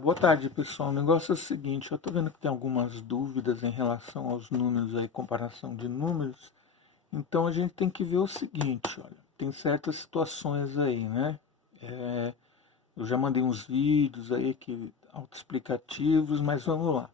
Boa tarde, pessoal. O negócio é o seguinte, eu estou vendo que tem algumas dúvidas em relação aos números aí, comparação de números. Então a gente tem que ver o seguinte, olha, tem certas situações aí, né? Eu já mandei uns vídeos aí que autoexplicativos, mas vamos lá.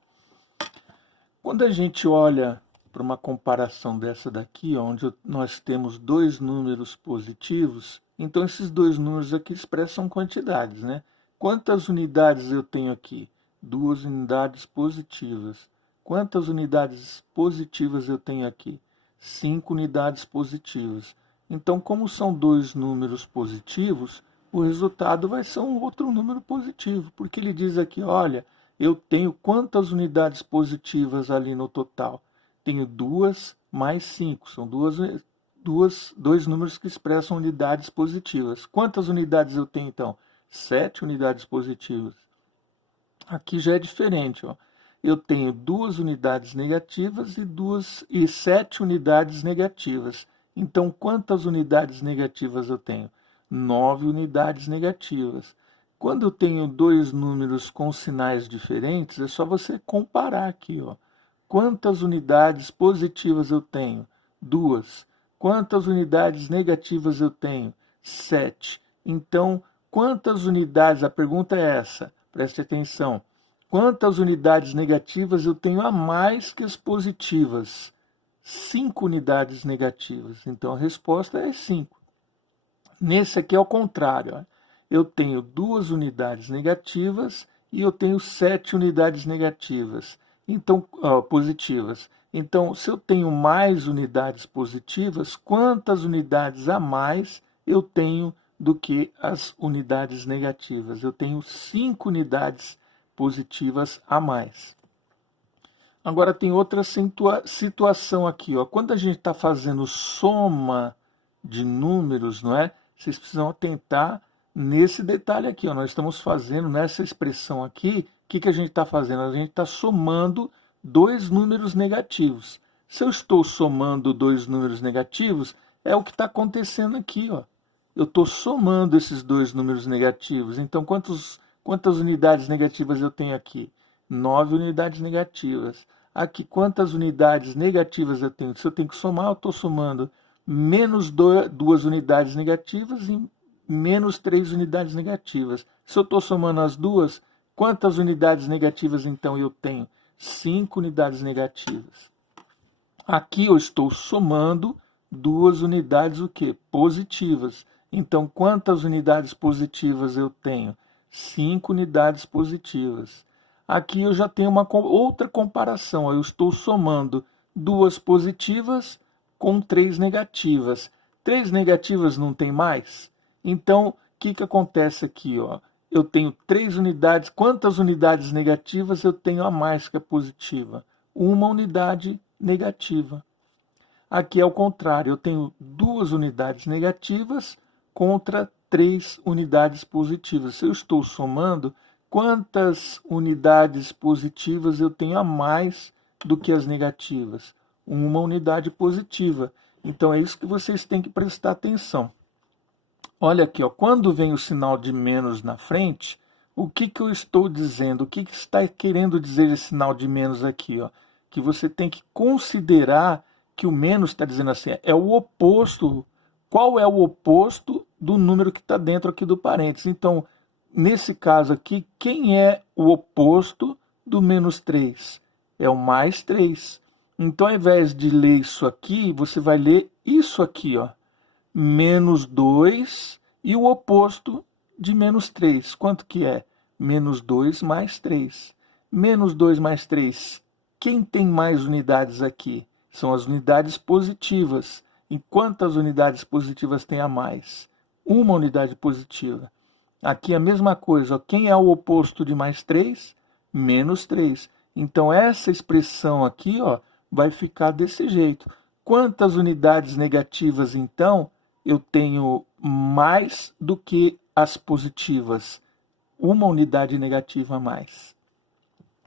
Quando a gente olha para uma comparação dessa daqui, ó, onde nós temos dois números positivos, então esses dois números aqui expressam quantidades, né? Quantas unidades eu tenho aqui? Duas unidades positivas. Quantas unidades positivas eu tenho aqui? 5 unidades positivas. Então, como são dois números positivos, o resultado vai ser um outro número positivo, porque ele diz aqui, olha, eu tenho quantas unidades positivas ali no total? Tenho 2 mais 5, são dois números que expressam unidades positivas. Quantas unidades eu tenho então? 7 unidades positivas. Aqui já é diferente, ó. Eu tenho 2 unidades negativas e 7 unidades negativas. Então, quantas unidades negativas eu tenho? 9 unidades negativas. Quando eu tenho dois números com sinais diferentes, é só você comparar aqui, ó. Quantas unidades positivas eu tenho? 2. Quantas unidades negativas eu tenho? 7. Então, quantas unidades, a pergunta é essa, preste atenção. Quantas unidades negativas eu tenho a mais que as positivas? 5 unidades negativas. Então a resposta é 5. Nesse aqui é o contrário. Ó. Eu tenho 2 unidades negativas e eu tenho 7 unidades negativas. Então, positivas. Então, se eu tenho mais unidades positivas, quantas unidades a mais eu tenho do que as unidades negativas? Eu tenho 5 unidades positivas a mais. Agora tem outra situação aqui, ó. Quando a gente está fazendo soma de números, não é? Vocês precisam atentar nesse detalhe aqui, ó. Nós estamos fazendo nessa expressão aqui, o que a gente está fazendo? A gente está somando dois números negativos. Se eu estou somando dois números negativos, é o que está acontecendo aqui, ó. Eu estou somando esses dois números negativos. Então, quantas unidades negativas eu tenho aqui? 9 unidades negativas. Aqui, quantas unidades negativas eu tenho? Se eu tenho que somar, eu estou somando menos 2 unidades negativas e menos 3 unidades negativas. Se eu estou somando as duas, quantas unidades negativas então eu tenho? 5 unidades negativas. Aqui eu estou somando 2 unidades o quê? Positivas. Então, quantas unidades positivas eu tenho? 5 unidades positivas. Aqui eu já tenho uma outra comparação. Eu estou somando 2 positivas com 3 negativas. 3 negativas não tem mais? Então, o que acontece aqui? Ó? Eu tenho 3 unidades. Quantas unidades negativas eu tenho a mais que a positiva? Uma unidade negativa. Aqui é o contrário. Eu tenho 2 unidades negativas contra 3 unidades positivas. Se eu estou somando, quantas unidades positivas eu tenho a mais do que as negativas? Uma unidade positiva. Então é isso que vocês têm que prestar atenção. Olha aqui, ó, quando vem o sinal de menos na frente, o que eu estou dizendo? O que está querendo dizer esse sinal de menos aqui? Ó? Que você tem que considerar que o menos está dizendo assim, é o oposto. Qual é o oposto do número que está dentro aqui do parênteses? Então, nesse caso aqui, quem é o oposto do menos 3? É o mais 3. Então, ao invés de ler isso aqui, você vai ler isso aqui, ó. Menos 2 e o oposto de menos 3. Quanto que é? Menos 2 mais 3. Menos 2 mais 3. Quem tem mais unidades aqui? São as unidades positivas. E quantas unidades positivas tem a mais? Uma unidade positiva. Aqui a mesma coisa. Ó. Quem é o oposto de mais 3? Menos 3. Então essa expressão aqui, ó, vai ficar desse jeito. Quantas unidades negativas, então, eu tenho mais do que as positivas? Uma unidade negativa a mais.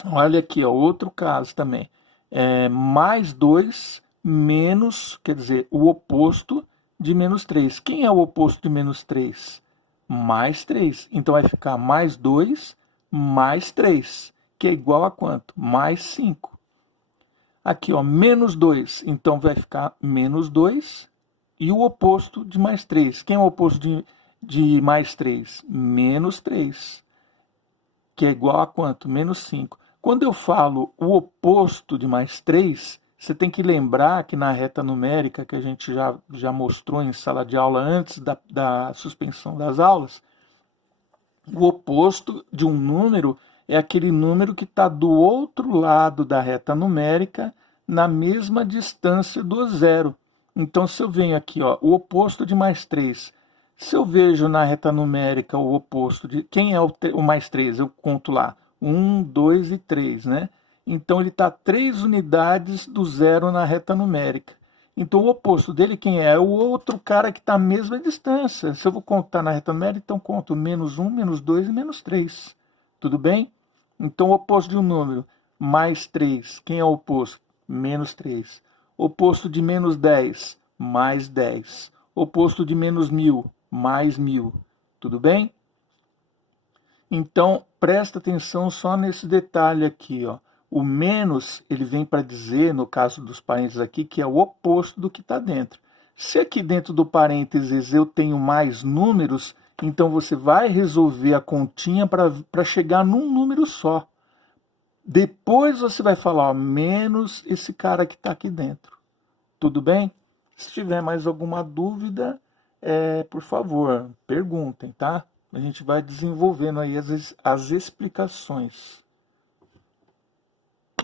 Olha aqui, ó, outro caso também. Mais 2 menos, quer dizer, o oposto de menos 3. Quem é o oposto de menos 3? Mais 3. Então vai ficar mais 2 mais 3, que é igual a quanto? Mais 5. Aqui, ó, menos 2, então vai ficar menos 2. E o oposto de mais 3. Quem é o oposto de mais 3? Menos 3, que é igual a quanto? Menos 5. Quando eu falo o oposto de mais 3, você tem que lembrar que na reta numérica, que a gente já mostrou em sala de aula antes da suspensão das aulas, o oposto de um número é aquele número que está do outro lado da reta numérica, na mesma distância do zero. Então, se eu venho aqui, ó, o oposto de mais 3, se eu vejo na reta numérica o oposto de... Quem é o mais 3? Eu conto lá. 1, 2 e 3, né? Então, ele está 3 unidades do zero na reta numérica. Então, o oposto dele, quem é? É o outro cara que está à mesma distância. Se eu vou contar na reta numérica, então conto menos 1, menos 2 e menos 3. Tudo bem? Então, o oposto de um número, mais 3. Quem é o oposto? Menos 3. Oposto de menos 10, mais 10. Oposto de menos 1000, mais 1000. Tudo bem? Então, presta atenção só nesse detalhe aqui, ó. O menos, ele vem para dizer, no caso dos parênteses aqui, que é o oposto do que está dentro. Se aqui dentro do parênteses eu tenho mais números, então você vai resolver a continha para chegar num número só. Depois você vai falar, ó, menos esse cara que está aqui dentro. Tudo bem? Se tiver mais alguma dúvida, por favor, perguntem, tá? A gente vai desenvolvendo aí as explicações.